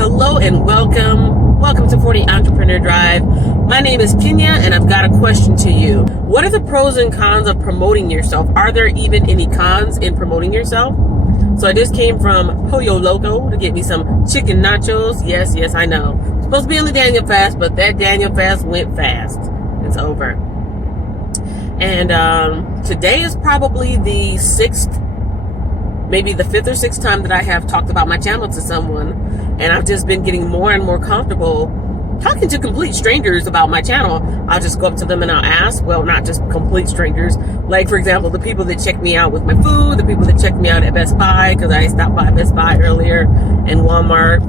Hello and welcome to 40 Entrepreneur Drive. My name is Kenya and I've got a question to you. What are the pros and cons of promoting yourself? Are there even any cons in promoting yourself? So I just came from Pollo Loco to get me some chicken nachos. Yes, I know. Supposed to be on the Daniel fast, but that Daniel fast went fast. It's over. And today is probably the maybe the fifth or sixth time that I have talked about my channel to someone, and I've just been getting more and more comfortable talking to complete strangers about my channel. I'll just go up to them and I'll ask, well, not just complete strangers, like for example, the people that check me out with my food, the people that check me out at Best Buy, because I stopped by Best Buy earlier, and Walmart,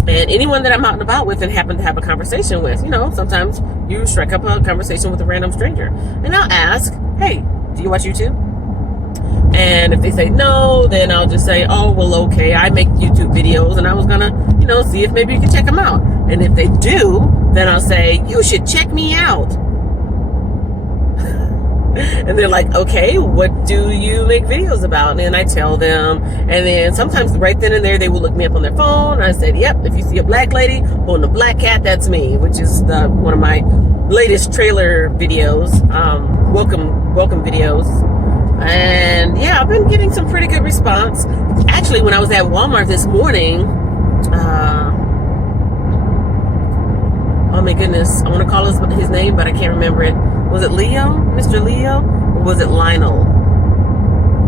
and anyone that I'm out and about with and happen to have a conversation with. You know, sometimes you strike up a conversation with a random stranger, and I'll ask, hey, do you watch YouTube? And if they say no, then I'll just say, oh, well, okay, I make YouTube videos and I was gonna, see if maybe you can check them out. And if they do, then I'll say, you should check me out. And they're like, okay, what do you make videos about? And then I tell them, and then sometimes right then and there, they will look me up on their phone. And I said, yep, if you see a black lady holding a black cat, that's me, which is one of my latest trailer videos, welcome videos. And yeah, I've been getting some pretty good response. Actually, when I was at Walmart this morning, oh my goodness, I want to call his name, but I can't remember it. Was it Leo? Mr. Leo? Or was it Lionel?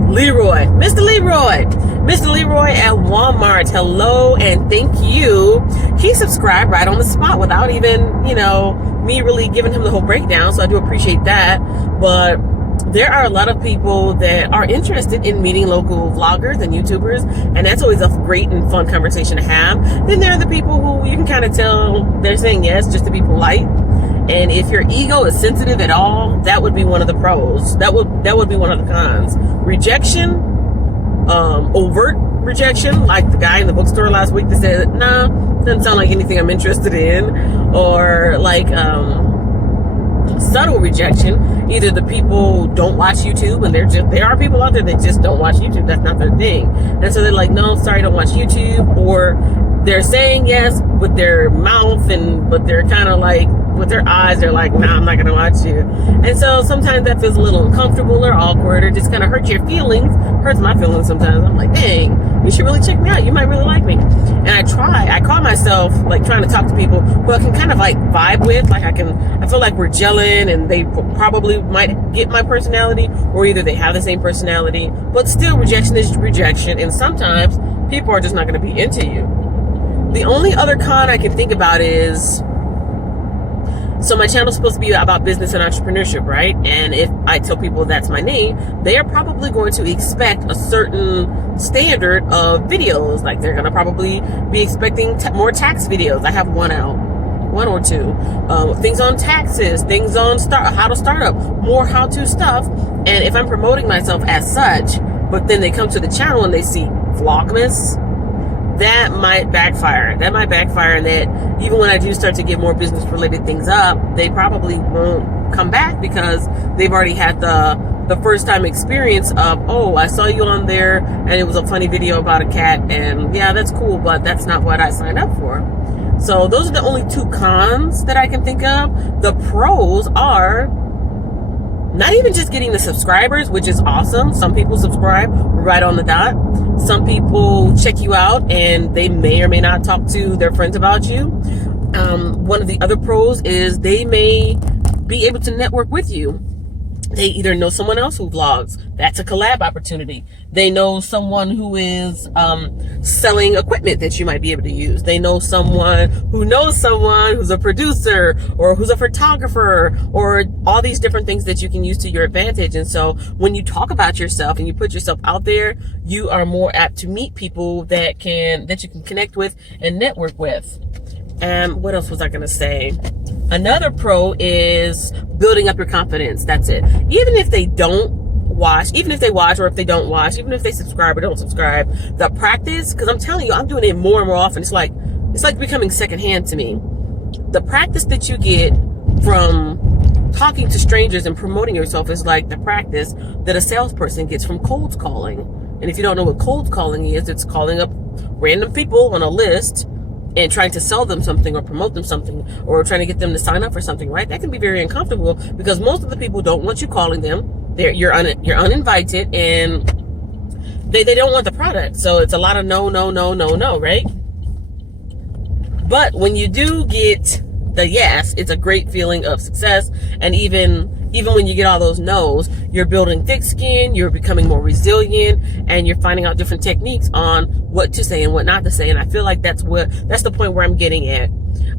Leroy. Mr. Leroy. Mr. Leroy at Walmart. Hello and thank you. He subscribed right on the spot without even, me really giving him the whole breakdown. So I do appreciate that. But there are a lot of people that are interested in meeting local vloggers and YouTubers, and that's always a great and fun conversation to have. Then there are the people who you can kind of tell they're saying yes just to be polite. And if your ego is sensitive at all, that would be one of the pros. That would be one of the cons. Rejection, overt rejection, like the guy in the bookstore last week that said, nah, doesn't sound like anything I'm interested in. Or like subtle rejection, either the people don't watch YouTube, and there are people out there that just don't watch YouTube, that's not their thing, and so they're like, no, sorry, don't watch YouTube. Or they're saying yes with their mouth, but they're kind of like with their eyes, they're like, nah, I'm not gonna watch you. And so sometimes that feels a little uncomfortable or awkward, or just kind of hurts your feelings. Hurts my feelings sometimes. I'm like, dang, you should really check me out, you might really like me. And I call myself like trying to talk to people who I can kind of like vibe with, like I feel like we're gelling, and they probably might get my personality, or either they have the same personality, but still rejection is rejection, and sometimes people are just not going to be into you. The only other con I can think about is, so my channel is supposed to be about business and entrepreneurship, right? And if I tell people that's my name, they are probably going to expect a certain standard of videos. Like they're going to probably be expecting more tax videos. I have one or two. Things on taxes, things on how to start up, more how-to stuff. And if I'm promoting myself as such, but then they come to the channel and they see Vlogmas, that might backfire. And that even when I do start to get more business related things up, they probably won't come back, because they've already had the first time experience of, oh, I saw you on there and it was a funny video about a cat, and yeah, that's cool, but that's not what I signed up for. So those are the only two cons that I can think of. The pros are not even just getting the subscribers, which is awesome. Some people subscribe right on the dot. Some people check you out and they may or may not talk to their friends about you. One of the other pros is they may be able to network with you. They either know someone else who vlogs. That's a collab opportunity. They know someone who is selling equipment that you might be able to use. They know someone who's a producer, or who's a photographer, or all these different things that you can use to your advantage. And so when you talk about yourself and you put yourself out there, you are more apt to meet people that you can connect with and network with. And what else was I going to say? Another pro is building up your confidence. That's it. Even if they watch, or if they don't watch, even if they subscribe or don't subscribe, the practice, because I'm telling you, I'm doing it more and more often. It's like becoming secondhand to me. The practice that you get from talking to strangers and promoting yourself is like the practice that a salesperson gets from cold calling. And if you don't know what cold calling is, it's calling up random people on a list and trying to sell them something or promote them something or trying to get them to sign up for something, right? That can be very uncomfortable because most of the people don't want you calling them. You're uninvited, and they don't want the product. So it's a lot of no, right? But when you do get the yes, it's a great feeling of success. And even when you get all those no's, you're building thick skin, you're becoming more resilient, and you're finding out different techniques on what to say and what not to say. And I feel like that's the point where I'm getting at.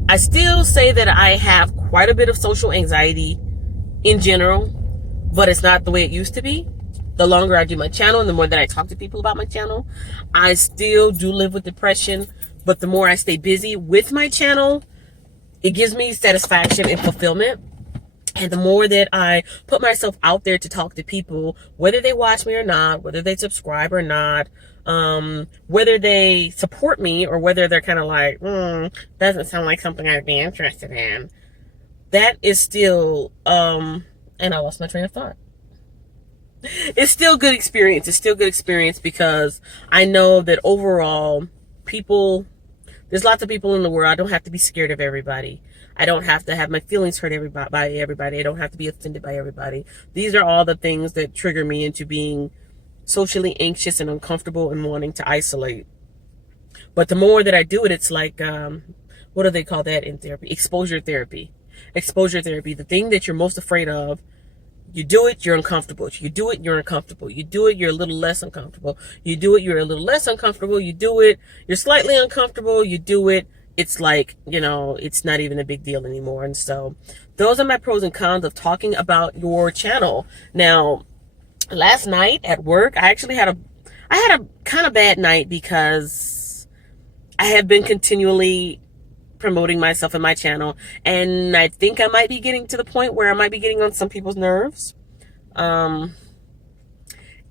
I still say that I have quite a bit of social anxiety in general, but it's not the way it used to be. The longer I do my channel and the more that I talk to people about my channel, I still do live with depression, but the more I stay busy with my channel, it gives me satisfaction and fulfillment. And the more that I put myself out there to talk to people, whether they watch me or not, whether they subscribe or not, whether they support me or whether they're kind of like, doesn't sound like something I'd be interested in, that is still, and I lost my train of thought. It's still good experience. It's still good experience because I know that overall there's lots of people in the world. I don't have to be scared of everybody. I don't have to have my feelings hurt by everybody. I don't have to be offended by everybody. These are all the things that trigger me into being socially anxious and uncomfortable and wanting to isolate. But the more that I do it, it's like, what do they call that in therapy? Exposure therapy. Exposure therapy. The thing that you're most afraid of, you do it, you're uncomfortable. You do it, you're uncomfortable. You do it, you're a little less uncomfortable. You do it, you're a little less uncomfortable. You do it, you're slightly uncomfortable. You do it, it's like, it's not even a big deal anymore. And so those are my pros and cons of talking about your channel. Now, last night at work, I actually had a kind of bad night because I have been continually promoting myself and my channel, and I think I might be getting to the point where I might be getting on some people's nerves.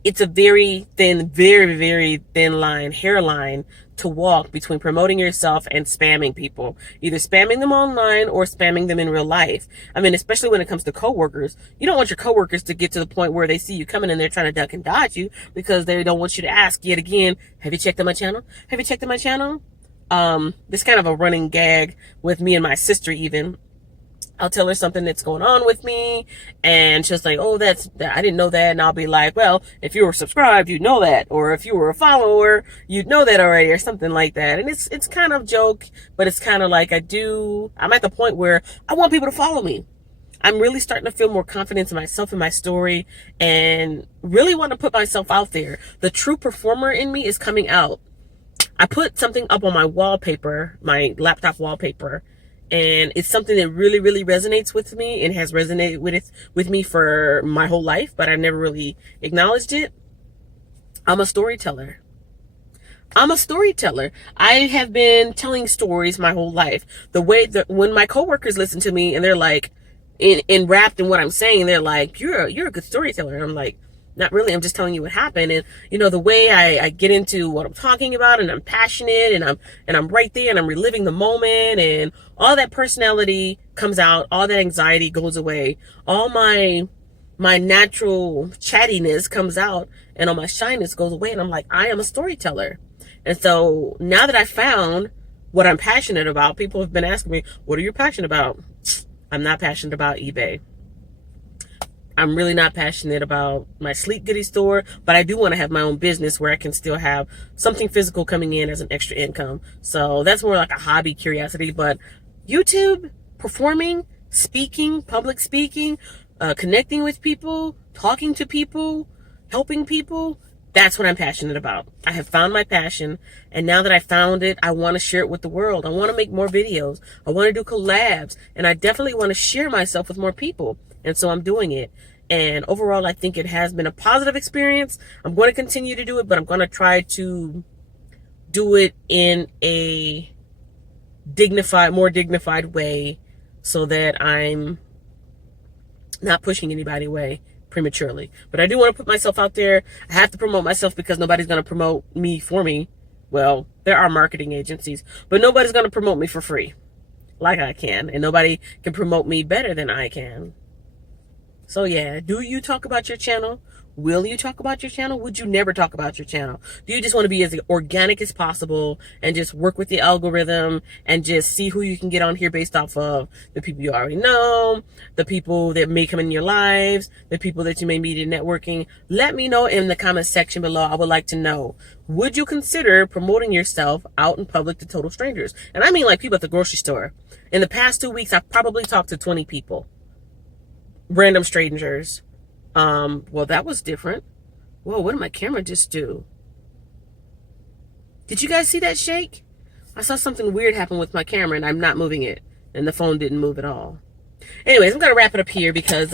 It's a very thin, very, very thin hairline to walk between promoting yourself and spamming people, either spamming them online or spamming them in real life. I mean, especially when it comes to coworkers, you don't want your coworkers to get to the point where they see you coming and they're trying to duck and dodge you because they don't want you to ask yet again, have you checked on my channel? Have you checked on my channel? This kind of a running gag with me and my sister even. I'll tell her something that's going on with me, and she's like, oh, I didn't know that. And I'll be like, well, if you were subscribed, you'd know that. Or if you were a follower, you'd know that already, or something like that. And it's kind of joke, but it's kind of like I'm at the point where I want people to follow me. I'm really starting to feel more confidence in myself and my story, and really want to put myself out there. The true performer in me is coming out. I put something up on my wallpaper, my laptop wallpaper, and it's something that really, really resonates with me and has resonated with me for my whole life, but I never really acknowledged it. I'm a storyteller. I have been telling stories my whole life. The way that when my coworkers listen to me and they're like, enwrapped in what I'm saying, they're like, you're a good storyteller. And I'm like, not really, I'm just telling you what happened. And the way I get into what I'm talking about, and I'm passionate, and I'm right there, and I'm reliving the moment, and all that personality comes out, all that anxiety goes away, all my natural chattiness comes out, and all my shyness goes away, and I'm like, I am a storyteller. And so now that I found what I'm passionate about, people have been asking me, what are you passionate about? I'm not passionate about eBay. I'm really not passionate about my Sleep Goody store, but I do want to have my own business where I can still have something physical coming in as an extra income. So that's more like a hobby curiosity. But YouTube, performing, speaking, public speaking, connecting with people, talking to people, helping people, that's what I'm passionate about. I have found my passion, and now that I found it, I want to share it with the world. I want to make more videos. I want to do collabs, and I definitely want to share myself with more people. And so I'm doing it. And overall, I think it has been a positive experience. I'm going to continue to do it, but I'm going to try to do it in a more dignified way so that I'm not pushing anybody away prematurely. But I do want to put myself out there. I have to promote myself because nobody's going to promote me for me. Well, there are marketing agencies, but nobody's going to promote me for free like I can. And nobody can promote me better than I can. So yeah, do you talk about your channel? Will you talk about your channel? Would you never talk about your channel? Do you just want to be as organic as possible and just work with the algorithm and just see who you can get on here based off of the people you already know, the people that may come in your lives, the people that you may meet in networking? Let me know in the comments section below. I would like to know, would you consider promoting yourself out in public to total strangers? And I mean like people at the grocery store. In the past 2 weeks, I've probably talked to 20 people. Random strangers. Well, that was different. Whoa, what did my camera just do? Did you guys see that shake? I saw something weird happen with my camera and I'm not moving it. And the phone didn't move at all. Anyways, I'm going to wrap it up here because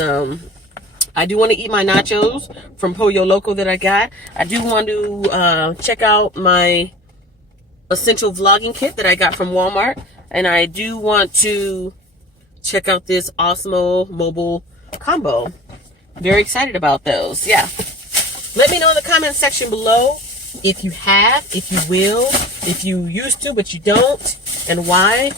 I do want to eat my nachos from Pollo Loco that I got. I do want to check out my essential vlogging kit that I got from Walmart. And I do want to check out this Osmo mobile combo. Very excited about those. Yeah. Let me know in the comment section below if you have, if you will, if you used to but you don't, and why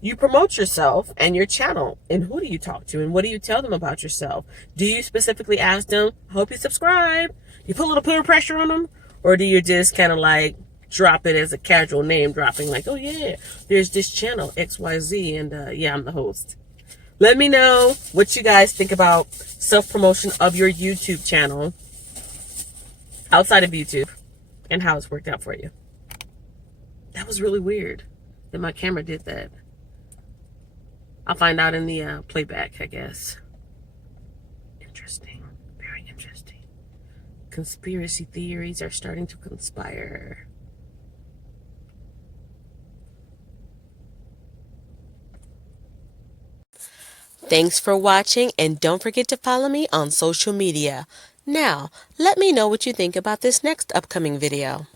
you promote yourself and your channel. And who do you talk to and what do you tell them about yourself? Do you specifically ask them, I hope you subscribe? You put a little peer pressure on them? Or do you just kind of like drop it as a casual name dropping like, oh yeah, there's this channel XYZ and yeah, I'm the host. Let me know what you guys think about self-promotion of your YouTube channel outside of YouTube and how it's worked out for you. That was really weird that my camera did that. I'll find out in the playback, I guess. Interesting. Very interesting. Conspiracy theories are starting to conspire. Thanks for watching, and don't forget to follow me on social media. Now, let me know what you think about this next upcoming video.